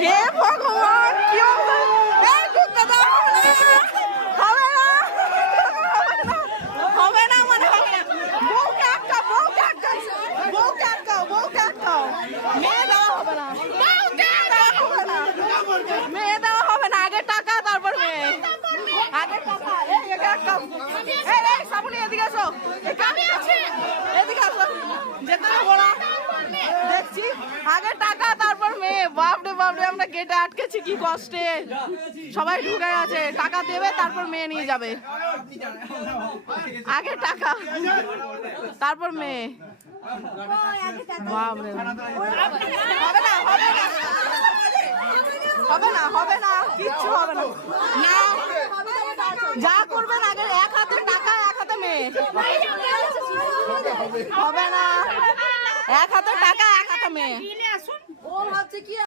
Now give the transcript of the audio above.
হে ভগবান, কি অবস্থা! এই ঢুকতে দাও না! হবে না, হবে না, মানে হবে না। বউকে আটকাও, বউকে আটকাও, বউকে আটকাও, বউকে আটকাও। মেয়ে দেওয়া হবে না, মেয়ে দেওয়া হবে না, মেয়ে দেওয়া হবে না। আগে টাকা, তারপর মেয়ে। আগে টাকা। এই একে আটকাও। এই এই সামনে এদিকে আসো, এদিকে আসো, যেতে দেবো না। দেখছি আগে টাকা তারপর মেয়ে। বাপরে বাপরে, আমরা গেটে আটকেছি, কি কষ্টে। সবাই ঢুকে গেছে, টাকা দেবে তারপর মেয়ে নিয়ে যাবে। আগে টাকা তারপর মেয়ে। বাপরে, হবে না, হবে না, হবে না, হবে না, কিচ্ছু হবে না। না, যা করবেন আগে এক হাতে টাকা, এক হাতে মেয়ে। হবে না, এক হাতে টাকা, এক হাতে মেয়ে।